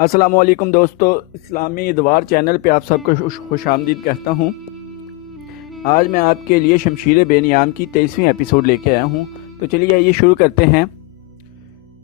السلام علیکم دوستو، اسلامی ادوار چینل پہ آپ سب کو خوش آمدید کہتا ہوں۔ آج میں آپ کے لیے شمشیر بے نیام کی 23ویں ایپیسوڈ لے کے آیا ہوں، تو چلیے یہ شروع کرتے ہیں۔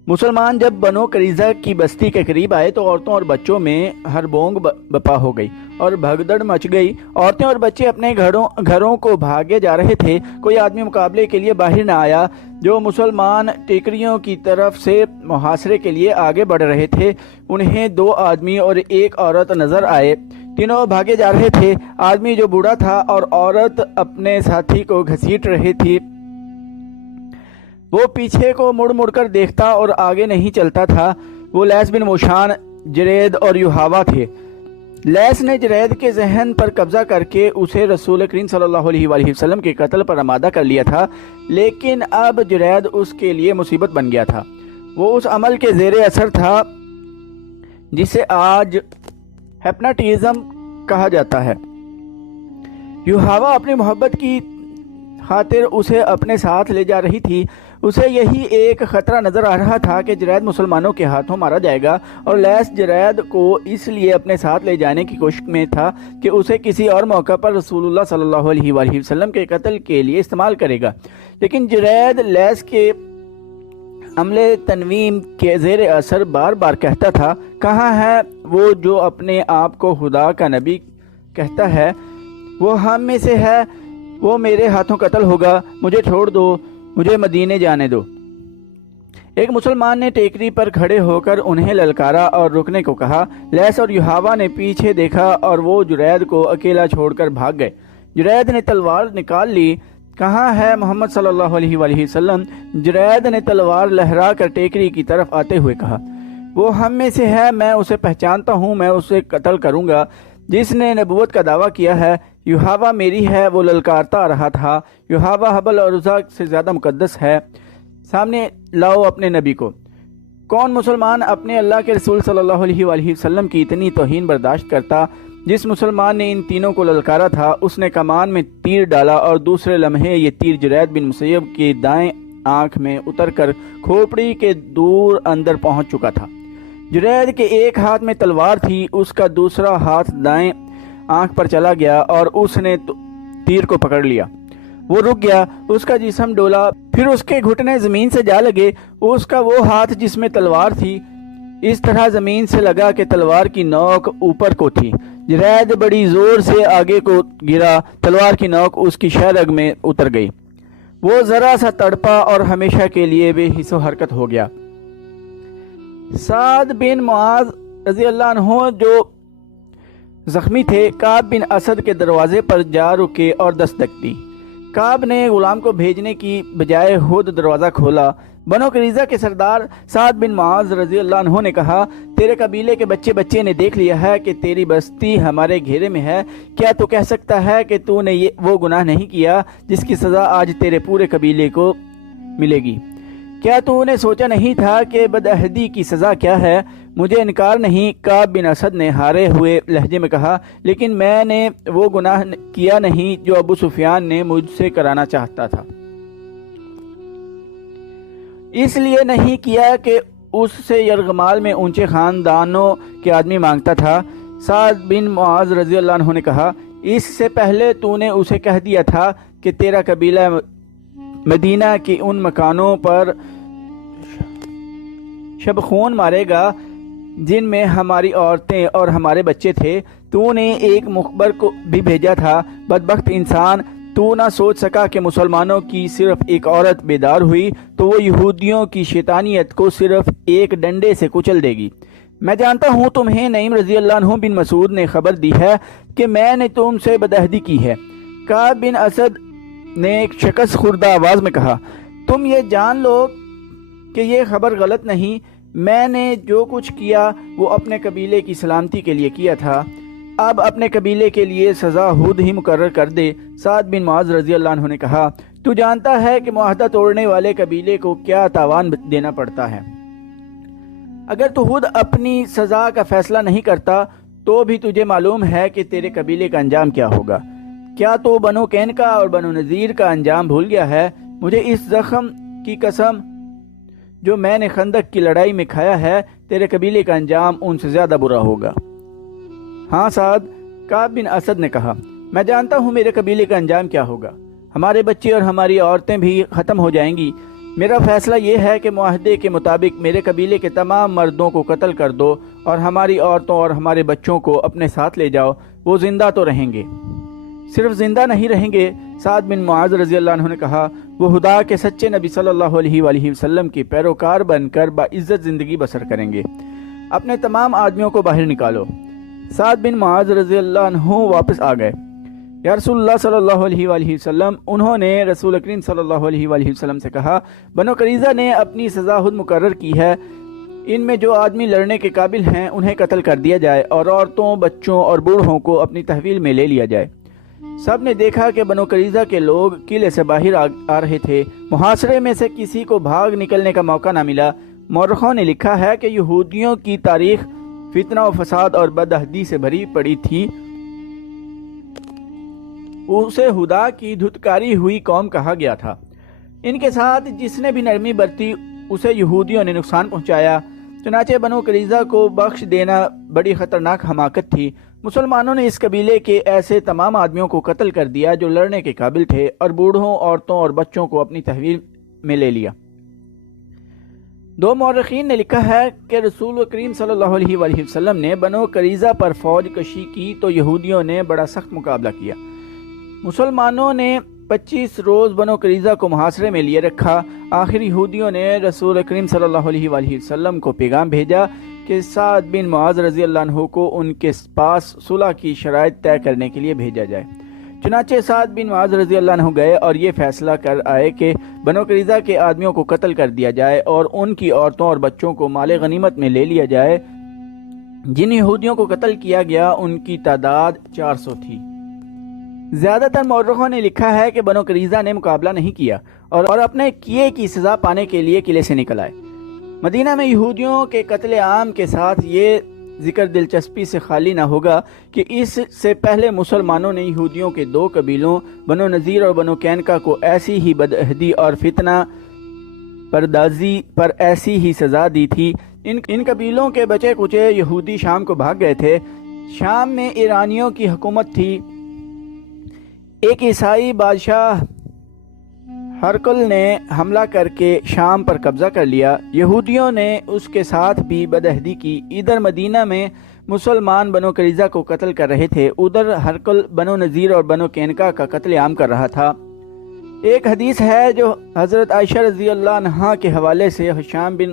مسلمان جب بنو قریظہ کی بستی کے قریب آئے تو عورتوں اور بچوں میں ہڑبونگ بپا ہو گئی اور بھگدڑ مچ گئی۔ عورتیں اور بچے اپنے گھروں کو بھاگے جا رہے تھے۔ کوئی آدمی مقابلے کے لیے باہر نہ آیا۔ جو مسلمان ٹیکریوں کی طرف سے محاصرے کے لیے آگے بڑھ رہے تھے، انہیں 2 آدمی اور 1 عورت نظر آئے۔ تینوں بھاگے جا رہے تھے۔ آدمی جو بوڑھا تھا اور عورت اپنے ساتھی کو گھسیٹ رہی تھی، وہ پیچھے کو مڑ مڑ کر دیکھتا اور آگے نہیں چلتا تھا۔ وہ لیس بن موشان، جرید اور یوحاوا تھے۔ لیس نے جرید کے ذہن پر قبضہ کر کے اسے رسول کریم صلی اللہ علیہ وآلہ وسلم کے قتل پر آمادہ کر لیا تھا، لیکن اب جرید اس کے لیے مصیبت بن گیا تھا۔ وہ اس عمل کے زیر اثر تھا جسے آج ہپناٹزم کہا جاتا ہے۔ یوحاوا اپنی محبت کی خاطر اسے اپنے ساتھ لے جا رہی تھی۔ اسے یہی ایک خطرہ نظر آ رہا تھا کہ جرید مسلمانوں کے ہاتھوں مارا جائے گا، اور لیس جرید کو اس لیے اپنے ساتھ لے جانے کی کوشش میں تھا کہ اسے کسی اور موقع پر رسول اللہ صلی اللہ علیہ وآلہ وسلم کے قتل کے لیے استعمال کرے گا۔ لیکن جرید لیس کے عملے تنویم کے زیر اثر بار بار کہتا تھا، کہاں ہے وہ جو اپنے آپ کو خدا کا نبی کہتا ہے؟ وہ ہم میں سے ہے، وہ میرے ہاتھوں قتل ہوگا، مجھے چھوڑ دو، مجھے مدینے جانے دو۔ ایک مسلمان نے ٹیکری پر کھڑے ہو کر انہیں للکارا اور رکنے کو کہا۔ لیس اور یوحاوا نے پیچھے دیکھا اور وہ جرید کو اکیلا چھوڑ کر بھاگ گئے۔ جرید نے تلوار نکال لی۔ کہاں ہے محمد صلی اللہ علیہ وآلہ وسلم؟ جرید نے تلوار لہرا کر ٹیکری کی طرف آتے ہوئے کہا، وہ ہم میں سے ہے، میں اسے پہچانتا ہوں، میں اسے قتل کروں گا جس نے نبوت کا دعویٰ کیا ہے۔ یوحاوا میری ہے، وہ للکارتا رہا تھا۔ یوحاوا حبل اور عزا سے زیادہ مقدس ہے، سامنے لاؤ اپنے نبی کو۔ کون مسلمان اپنے اللہ کے رسول صلی اللہ علیہ وآلہ وسلم کی اتنی توہین برداشت کرتا؟ جس مسلمان نے ان تینوں کو للکارا تھا، اس نے کمان میں تیر ڈالا اور دوسرے لمحے یہ تیر جرید بن مسیب کی دائیں آنکھ میں اتر کر کھوپڑی کے دور اندر پہنچ چکا تھا۔ جرید کے ایک ہاتھ میں تلوار تھی، اس کا دوسرا ہاتھ دائیں آنکھ پر چلا گیا اور اس نے تیر کو پکڑ لیا۔ وہ رک گیا، اس کا جسم ڈولا، پھر اس کے گھٹنے زمین سے جا لگے۔ اس کا وہ ہاتھ جس میں تلوار تھی اس طرح زمین سے لگا کہ تلوار کی نوک اوپر کو تھی۔ جرید بڑی زور سے آگے کو گرا، تلوار کی نوک اس کی شہ رگ میں اتر گئی۔ وہ ذرا سا تڑپا اور ہمیشہ کے لیے بے حس و حرکت ہو گیا۔ سعد بن معاذ رضی اللہ عنہ جو زخمی تھے، کعب بن اسد کے دروازے پر جا رکے اور دستک دی۔ کعب نے غلام کو بھیجنے کی بجائے خود دروازہ کھولا۔ بنو قریظہ کے سردار سعد بن معاذ رضی اللہ عنہ نے کہا، تیرے قبیلے کے بچے نے دیکھ لیا ہے کہ تیری بستی ہمارے گھیرے میں ہے۔ کیا تو کہہ سکتا ہے کہ تو نے وہ گناہ نہیں کیا جس کی سزا آج تیرے پورے قبیلے کو ملے گی؟ کیا تو نے سوچا نہیں تھا کہ بدعہدی کی سزا کیا ہے؟ مجھے انکار نہیں، کعب بن اسد نے ہارے ہوئے لہجے میں کہا، لیکن میں نے وہ گناہ کیا نہیں جو ابو سفیان نے مجھ سے کرانا چاہتا تھا۔ اس لیے نہیں کیا کہ اس سے یرغمال میں اونچے خاندانوں کے آدمی مانگتا تھا۔ سعد بن معاذ رضی اللہ عنہ نے کہا، اس سے پہلے تو نے اسے کہہ دیا تھا کہ تیرا قبیلہ مدینہ کے ان مکانوں پر شب خون مارے گا جن میں ہماری عورتیں اور ہمارے بچے تھے۔ تو نے ایک مخبر کو بھی بھیجا تھا۔ بدبخت انسان، تو نہ سوچ سکا کہ مسلمانوں کی صرف ایک عورت بیدار ہوئی تو وہ یہودیوں کی شیطانیت کو صرف ایک ڈنڈے سے کچل دے گی۔ میں جانتا ہوں تمہیں نعیم رضی اللہ عنہ بن مسعود نے خبر دی ہے کہ میں نے تم سے بدعہدی کی ہے۔ کعب بن اسد نے ایک شکست خوردہ آواز میں کہا، تم یہ جان لو کہ یہ خبر غلط نہیں۔ میں نے جو کچھ کیا وہ اپنے قبیلے کی سلامتی کے لیے کیا تھا۔ اب اپنے قبیلے کے لیے سزا خود ہی مقرر کر دے۔ سعد بن معاذ رضی اللہ عنہ نے کہا، تو جانتا ہے کہ معاہدہ توڑنے والے قبیلے کو کیا تاوان دینا پڑتا ہے۔ اگر تو خود اپنی سزا کا فیصلہ نہیں کرتا تو بھی تجھے معلوم ہے کہ تیرے قبیلے کا انجام کیا ہوگا۔ کیا تو بنو کینکا اور بنو نذیر کا انجام بھول گیا ہے؟ مجھے اس زخم کی قسم جو میں نے خندق کی لڑائی میں کھایا ہے، تیرے قبیلے کا انجام ان سے زیادہ برا ہوگا۔ ہاں سعد، کعب بن اسد نے کہا، میں جانتا ہوں میرے قبیلے کا انجام کیا ہوگا، ہمارے بچے اور ہماری عورتیں بھی ختم ہو جائیں گی۔ میرا فیصلہ یہ ہے کہ معاہدے کے مطابق میرے قبیلے کے تمام مردوں کو قتل کر دو اور ہماری عورتوں اور ہمارے بچوں کو اپنے ساتھ لے جاؤ، وہ زندہ تو رہیں گے۔ صرف زندہ نہیں رہیں گے، سعد بن معاذ رضی اللہ عنہ نے کہا، وہ خدا کے سچے نبی صلی اللہ علیہ وآلہ وسلم کی پیروکار بن کر باعزت زندگی بسر کریں گے۔ اپنے تمام آدمیوں کو باہر نکالو۔ سعد بن معاذ رضی اللہ عنہ واپس آ گئے۔ یا رسول اللہ صلی اللہ علیہ وآلہ وسلم، انہوں نے رسول اکریم صلی اللہ علیہ وآلہ وسلم سے کہا، بنو قریظہ نے اپنی سزا خود مقرر کی ہے، ان میں جو آدمی لڑنے کے قابل ہیں انہیں قتل کر دیا جائے اور عورتوں، بچوں اور بوڑھوں کو اپنی تحویل میں لے لیا جائے۔ سب نے دیکھا کہ بنو قریظہ کے لوگ قلعے سے باہر آ رہے تھے۔ محاصرے میں سے کسی کو بھاگ نکلنے کا موقع نہ ملا۔ مورخوں نے لکھا ہے کہ یہودیوں کی تاریخ فتنہ و فساد اور بدعہدی سے بھری پڑی تھی۔ اسے خدا کی دھتکاری ہوئی قوم کہا گیا تھا۔ ان کے ساتھ جس نے بھی نرمی برتی اسے یہودیوں نے نقصان پہنچایا۔ چنانچہ بنو قریظہ کو بخش دینا بڑی خطرناک حماقت تھی۔ مسلمانوں نے اس قبیلے کے ایسے تمام آدمیوں کو قتل کر دیا جو لڑنے کے قابل تھے اور بوڑھوں، عورتوں اور بچوں کو اپنی تحویل میں لے لیا۔ دو مورخین نے لکھا ہے کہ رسول کریم صلی اللہ علیہ وآلہ وسلم نے بنو قریظہ پر فوج کشی کی تو یہودیوں نے بڑا سخت مقابلہ کیا۔ مسلمانوں نے 25 روز بنو قریظہ کو محاصرے میں لیے رکھا۔ آخر یہودیوں نے رسول کریم صلی اللہ علیہ وآلہ وسلم کو پیغام بھیجا کہ سعد بن معاذ رضی اللہ عنہ کو ان کے پاس صلح کی شرائط طے کرنے کے لیے بھیجا جائے۔ چنانچہ سعد بن معاذ رضی اللہ عنہ گئے اور یہ فیصلہ کر آئے کہ بنو قریظہ کے آدمیوں کو قتل کر دیا جائے اور ان کی عورتوں اور بچوں کو مال غنیمت میں لے لیا جائے۔ جن یہودیوں کو قتل کیا گیا ان کی تعداد 400 تھی۔ زیادہ تر مورخوں نے لکھا ہے کہ بنو قریظہ نے مقابلہ نہیں کیا اور اپنے کیے کی سزا پانے کے لیے قلعے سے نکل آئے۔ مدینہ میں یہودیوں کے قتل عام کے ساتھ یہ ذکر دلچسپی سے خالی نہ ہوگا کہ اس سے پہلے مسلمانوں نے یہودیوں کے دو قبیلوں بنو نذیر اور بنو قینقاع کو ایسی ہی بدعہدی اور فتنہ پردازی پر ایسی ہی سزا دی تھی۔ ان قبیلوں کے بچے کچے یہودی شام کو بھاگ گئے تھے۔ شام میں ایرانیوں کی حکومت تھی۔ ایک عیسائی بادشاہ ہرقل نے حملہ کر کے شام پر قبضہ کر لیا۔ یہودیوں نے اس کے ساتھ بھی بدعہدی کی۔ ادھر مدینہ میں مسلمان بنو قریظہ کو قتل کر رہے تھے، ادھر ہرقل بنو نذیر اور بنو قینقاع کا قتل عام کر رہا تھا۔ ایک حدیث ہے جو حضرت عائشہ رضی اللہ عنہا کے حوالے سے ہشام بن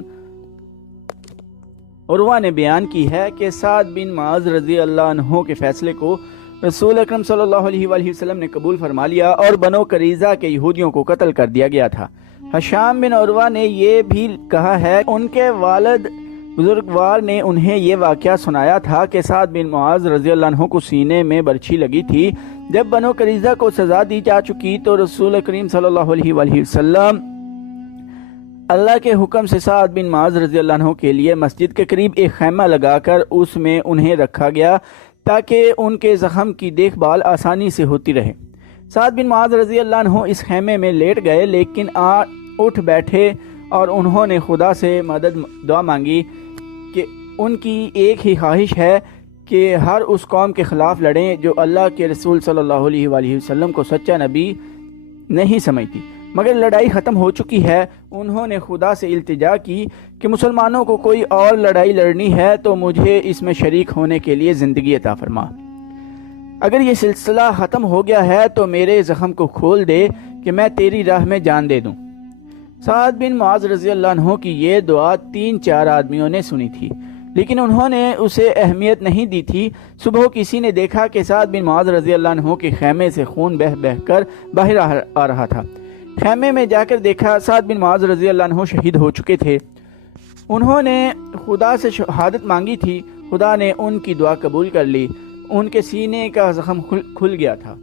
عروہ نے بیان کی ہے کہ سعد بن معاذ رضی اللہ عنہ کے فیصلے کو رسول اکرم صلی اللہ علیہ وآلہ وسلم نے قبول فرما لیا اور بنو قریظہ کے یہودیوں کو قتل کر دیا گیا تھا۔ ہشام بن عروہ نے یہ بھی کہا ہے ان کے والد بزرگوار نے انہیں یہ واقعہ سنایا تھا کہ سعد بن معاذ رضی اللہ عنہ کو سینے میں برچھی لگی تھی۔ جب بنو قریظہ کو سزا دی جا چکی تو رسول کریم صلی اللہ علیہ وآلہ وسلم اللہ کے حکم سے سعد بن معاذ رضی اللہ عنہ کے لیے مسجد کے قریب ایک خیمہ لگا کر اس میں انہیں رکھا گیا تاکہ ان کے زخم کی دیکھ بھال آسانی سے ہوتی رہے۔ سعد بن معاذ رضی اللہ عنہ اس خیمے میں لیٹ گئے لیکن اٹھ بیٹھے اور انہوں نے خدا سے مدد دعا مانگی کہ ان کی ایک ہی خواہش ہے کہ ہر اس قوم کے خلاف لڑیں جو اللہ کے رسول صلی اللہ علیہ وآلہ وسلم کو سچا نبی نہیں سمجھتی، مگر لڑائی ختم ہو چکی ہے۔ انہوں نے خدا سے التجا کی کہ مسلمانوں کو کوئی اور لڑائی لڑنی ہے تو مجھے اس میں شریک ہونے کے لیے زندگی عطا فرما۔ اگر یہ سلسلہ ختم ہو گیا ہے تو میرے زخم کو کھول دے کہ میں تیری راہ میں جان دے دوں۔ سعد بن معاذ رضی اللہ عنہ کی یہ دعا 3-4 آدمیوں نے سنی تھی لیکن انہوں نے اسے اہمیت نہیں دی تھی۔ صبح کسی نے دیکھا کہ سعد بن معاذ رضی اللہ عنہ کے خیمے سے خون بہہ بہہ کر باہر آ رہا تھا۔ خیمے میں جا کر دیکھا سعد بن معاذ رضی اللہ عنہ شہید ہو چکے تھے۔ انہوں نے خدا سے شہادت مانگی تھی، خدا نے ان کی دعا قبول کر لی، ان کے سینے کا زخم کھل گیا تھا۔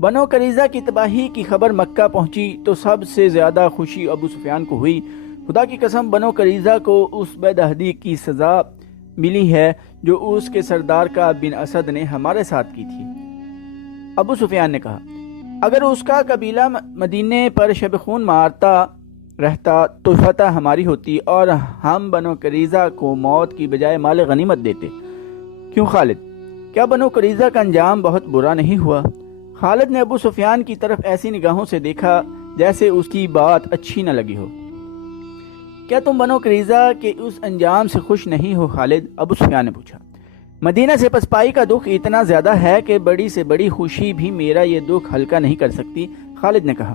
بنو قریظہ کی تباہی کی خبر مکہ پہنچی تو سب سے زیادہ خوشی ابو سفیان کو ہوئی۔ خدا کی قسم بنو قریظہ کو اس بدعہدی کی سزا ملی ہے جو اس کے سردار کعب بن اسد نے ہمارے ساتھ کی تھی۔ ابو سفیان نے کہا، اگر اس کا قبیلہ مدینے پر شب خون مارتا رہتا تو فتح ہماری ہوتی اور ہم بنو قریظہ کو موت کی بجائے مال غنیمت دیتے۔ کیوں خالد، کیا بنو قریظہ کا انجام بہت برا نہیں ہوا؟ خالد نے ابو سفیان کی طرف ایسی نگاہوں سے دیکھا جیسے اس کی بات اچھی نہ لگی ہو۔ کیا تم بنو قریظہ کے اس انجام سے خوش نہیں ہو خالد؟ ابو سفیان نے پوچھا۔ مدینہ سے پسپائی کا دکھ اتنا زیادہ ہے کہ بڑی سے بڑی خوشی بھی میرا یہ دکھ ہلکا نہیں کر سکتی، خالد نے کہا۔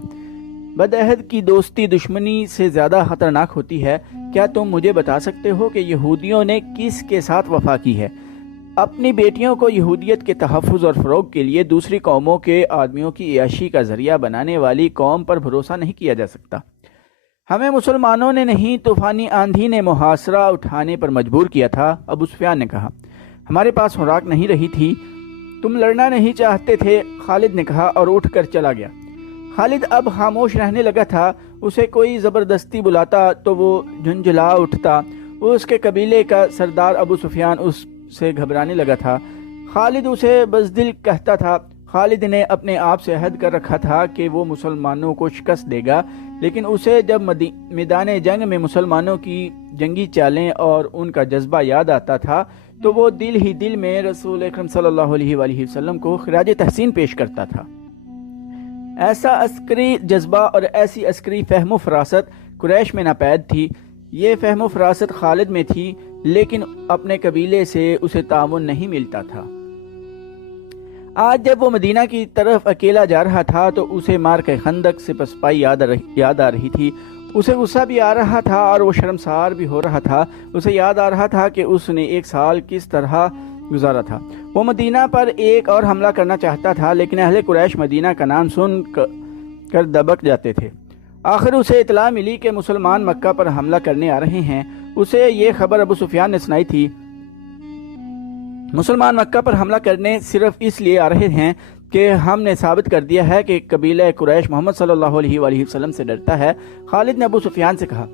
بدعہد کی دوستی دشمنی سے زیادہ خطرناک ہوتی ہے۔ کیا تم مجھے بتا سکتے ہو کہ یہودیوں نے کس کے ساتھ وفا کی ہے؟ اپنی بیٹیوں کو یہودیت کے تحفظ اور فروغ کے لیے دوسری قوموں کے آدمیوں کی عیاشی کا ذریعہ بنانے والی قوم پر بھروسہ نہیں کیا جا سکتا۔ ہمیں مسلمانوں نے نہیں، طوفانی آندھی نے محاصرہ اٹھانے پر مجبور کیا تھا، ابو سفیان نے کہا۔ ہمارے پاس خوراک نہیں رہی تھی، تم لڑنا نہیں چاہتے تھے، خالد نے کہا اور اٹھ کر چلا گیا۔ خالد اب خاموش رہنے لگا تھا۔ اسے کوئی زبردستی بلاتا تو وہ جھنجھلا اٹھتا۔ اس کے قبیلے کا سردار ابو سفیان اس سے گھبرانے لگا تھا۔ خالد اسے بزدل کہتا تھا۔ خالد نے اپنے آپ سے عہد کر رکھا تھا کہ وہ مسلمانوں کو شکست دے گا، لیکن اسے جب میدان جنگ میں مسلمانوں کی جنگی چالیں اور ان کا جذبہ یاد آتا تھا تو وہ دل ہی دل میں رسول اکرم صلی اللہ علیہ وآلہ وسلم کو خراج تحسین پیش کرتا تھا۔ ایسا عسکری جذبہ اور ایسی عسکری فہم و فراست قریش میں ناپید تھی۔ یہ فہم و فراست خالد میں تھی، لیکن اپنے قبیلے سے اسے تعاون نہیں ملتا تھا۔ آج جب وہ مدینہ کی طرف اکیلا جا رہا تھا تو اسے معرکہ خندق سے پسپائی یاد آ رہی تھی۔ اسے غصہ بھی آ رہا تھا اور وہ شرمسار بھی ہو رہا تھا۔ اسے یاد آ رہا تھا کہ اس نے ایک سال کس طرح گزارا تھا۔ وہ مدینہ پر ایک اور حملہ کرنا چاہتا تھا، لیکن اہل قریش مدینہ کا نام سن کر دبک جاتے تھے۔ آخر اسے اطلاع ملی کہ مسلمان مکہ پر حملہ کرنے آ رہے ہیں۔ اسے یہ خبر ابو سفیان نے سنائی تھی۔ مسلمان مکہ پر حملہ کرنے صرف اس لیے آ رہے ہیں کہ ہم نے ثابت کر دیا ہے کہ قبیلہ قریش محمد صلی اللہ علیہ وآلہ وسلم سے ڈرتا ہے۔ خالد نے ابو سفیان سے کہا،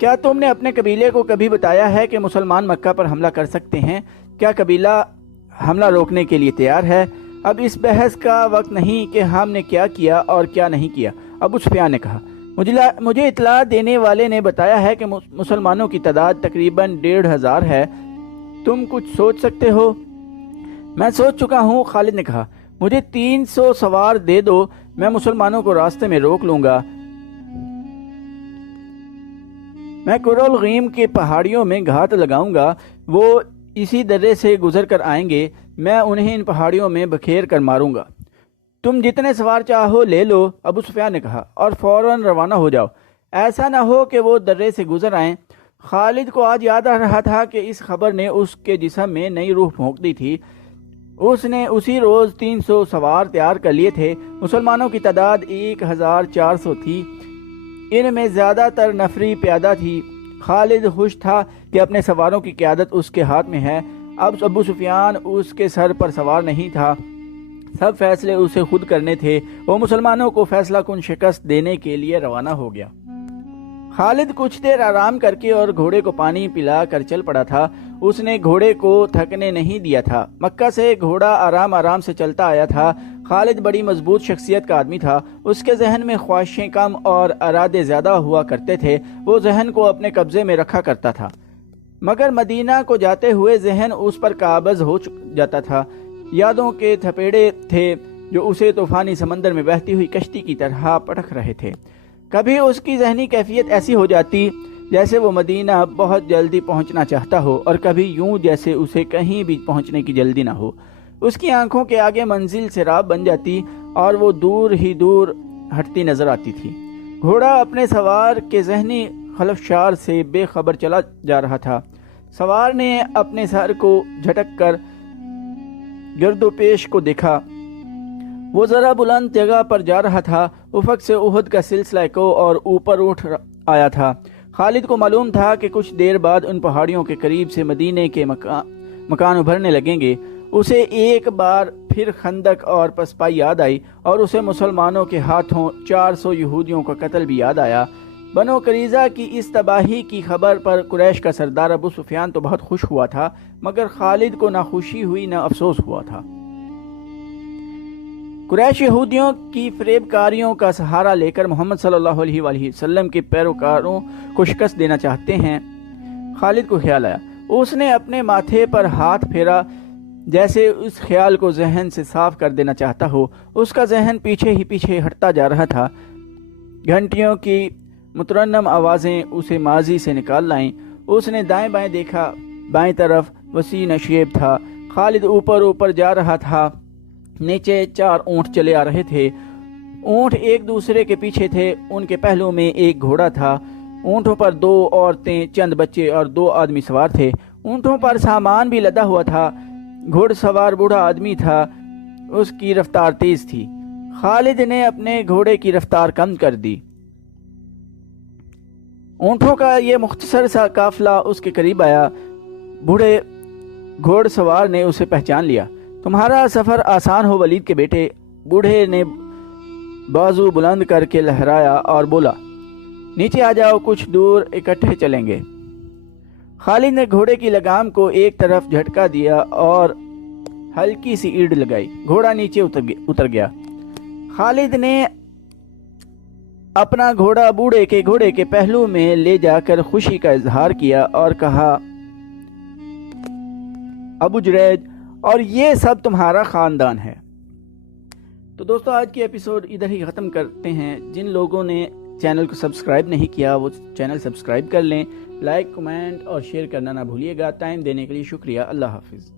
کیا تم نے اپنے قبیلے کو کبھی بتایا ہے کہ مسلمان مکہ پر حملہ کر سکتے ہیں؟ کیا قبیلہ حملہ روکنے کے لیے تیار ہے؟ اب اس بحث کا وقت نہیں کہ ہم نے کیا کیا اور کیا نہیں کیا، ابو سفیان نے کہا۔ مجھے اطلاع دینے والے نے بتایا ہے کہ مسلمانوں کی تعداد تقریباً 1500 ہے۔ تم کچھ سوچ سکتے ہو؟ میں سوچ چکا ہوں، خالد نے کہا۔ مجھے 300 سوار دے دو، میں مسلمانوں کو راستے میں روک لوں گا۔ میں قرالغیم کے پہاڑیوں میں گھات لگاؤں گا، وہ اسی درے سے گزر کر آئیں گے، میں انہیں ان پہاڑیوں میں بکھیر کر ماروں گا۔ تم جتنے سوار چاہو لے لو، ابو سفیان نے کہا، اور فوراً روانہ ہو جاؤ۔ ایسا نہ ہو کہ وہ درے سے گزر آئیں۔ خالد کو آج یاد آ رہا تھا کہ اس خبر نے اس کے جسم میں نئی روح پھونک دی تھی۔ اس نے اسی روز 300 سوار تیار کر لیے تھے۔ مسلمانوں کی تعداد 1400 تھی، ان میں زیادہ تر نفری پیادہ تھی۔ خالد خوش تھا کہ اپنے سواروں کی قیادت اس کے ہاتھ میں ہے۔ اب ابو سفیان اس کے سر پر سوار نہیں تھا، سب فیصلے اسے خود کرنے تھے۔ وہ مسلمانوں کو فیصلہ کن شکست دینے کے لیے روانہ ہو گیا۔ خالد کچھ دیر آرام کر کے اور گھوڑے کو پانی پلا کر چل پڑا تھا۔ اس نے گھوڑے کو تھکنے نہیں دیا تھا۔ مکہ سے گھوڑا آرام آرام سے چلتا آیا تھا۔ خالد بڑی مضبوط شخصیت کا آدمی تھا۔ اس کے ذہن میں خواہشیں کم اور ارادے زیادہ ہوا کرتے تھے۔ وہ ذہن کو اپنے قبضے میں رکھا کرتا تھا، مگر مدینہ کو جاتے ہوئے ذہن اس پر قابض ہو جاتا تھا۔ یادوں کے تھپیڑے تھے جو اسے طوفانی سمندر میں بہتی ہوئی کشتی کی طرح پٹک رہے تھے۔ کبھی اس کی ذہنی کیفیت ایسی ہو جاتی جیسے وہ مدینہ بہت جلدی پہنچنا چاہتا ہو، اور کبھی یوں جیسے اسے کہیں بھی پہنچنے کی جلدی نہ ہو۔ اس کی آنکھوں کے آگے منزل سراب بن جاتی اور وہ دور ہی دور ہٹتی نظر آتی تھی۔ گھوڑا اپنے سوار کے ذہنی خلفشار سے بے خبر چلا جا رہا تھا۔ سوار نے اپنے سر کو جھٹک کر گرد و پیش کو دیکھا۔ وہ ذرا بلند جگہ پر جا رہا تھا۔ افق سے احد کا سلسلہ کو اور اوپر اٹھ آیا تھا۔ خالد کو معلوم تھا کہ کچھ دیر بعد ان پہاڑیوں کے قریب سے مدینے کے مکان ابھرنے لگیں گے۔ اسے ایک بار پھر خندق اور پسپائی یاد آئی، اور اسے مسلمانوں کے ہاتھوں 400 یہودیوں کا قتل بھی یاد آیا۔ بنو قریظہ کی اس تباہی کی خبر پر قریش کا سردار ابو سفیان تو بہت خوش ہوا تھا، مگر خالد کو نہ خوشی ہوئی نہ افسوس ہوا تھا۔ قریش یہودیوں کی فریب کاریوں کا سہارا لے کر محمد صلی اللہ علیہ وآلہ وسلم کے پیروکاروں کو شکست دینا چاہتے ہیں۔ خالد کو خیال آیا، اس نے اپنے ماتھے پر ہاتھ پھیرا جیسے اس خیال کو ذہن سے صاف کر دینا چاہتا ہو۔ اس کا ذہن پیچھے ہی پیچھے ہٹتا جا رہا تھا۔ گھنٹیوں کی مترنم آوازیں اسے ماضی سے نکال لائیں۔ اس نے دائیں بائیں دیکھا، بائیں طرف وسیع نشیب تھا۔ خالد اوپر جا رہا تھا۔ نیچے 4 اونٹ چلے آ رہے تھے۔ اونٹ ایک دوسرے کے پیچھے تھے۔ ان کے پہلو میں ایک گھوڑا تھا۔ اونٹوں پر 2 عورتیں، چند بچے اور 2 آدمی سوار تھے۔ اونٹوں پر سامان بھی لدا ہوا تھا۔ گھوڑ سوار بوڑھا آدمی تھا، اس کی رفتار تیز تھی۔ خالد نے اپنے گھوڑے کی رفتار کم کر دی۔ اونٹوں کا یہ مختصر سا قافلہ اس کے قریب آیا۔ بوڑھے گھوڑ سوار نے اسے پہچان لیا۔ تمہارا سفر آسان ہو ولید کے بیٹے، بوڑھے نے بازو بلند کر کے لہرایا اور بولا، نیچے آ جاؤ، کچھ دور اکٹھے چلیں گے۔ خالد نے گھوڑے کی لگام کو ایک طرف جھٹکا دیا اور ہلکی سی ایڑ لگائی۔ گھوڑا نیچے اتر گیا۔ خالد نے اپنا گھوڑا بوڑھے کے گھوڑے کے پہلو میں لے جا کر خوشی کا اظہار کیا اور کہا، ابو جریج، اور یہ سب تمہارا خاندان ہے۔ تو دوستو، آج کی ایپیسوڈ ادھر ہی ختم کرتے ہیں۔ جن لوگوں نے چینل کو سبسکرائب نہیں کیا وہ چینل سبسکرائب کر لیں۔ لائک، کمنٹ اور شیئر کرنا نہ بھولیے گا۔ ٹائم دینے کے لیے شکریہ۔ اللہ حافظ۔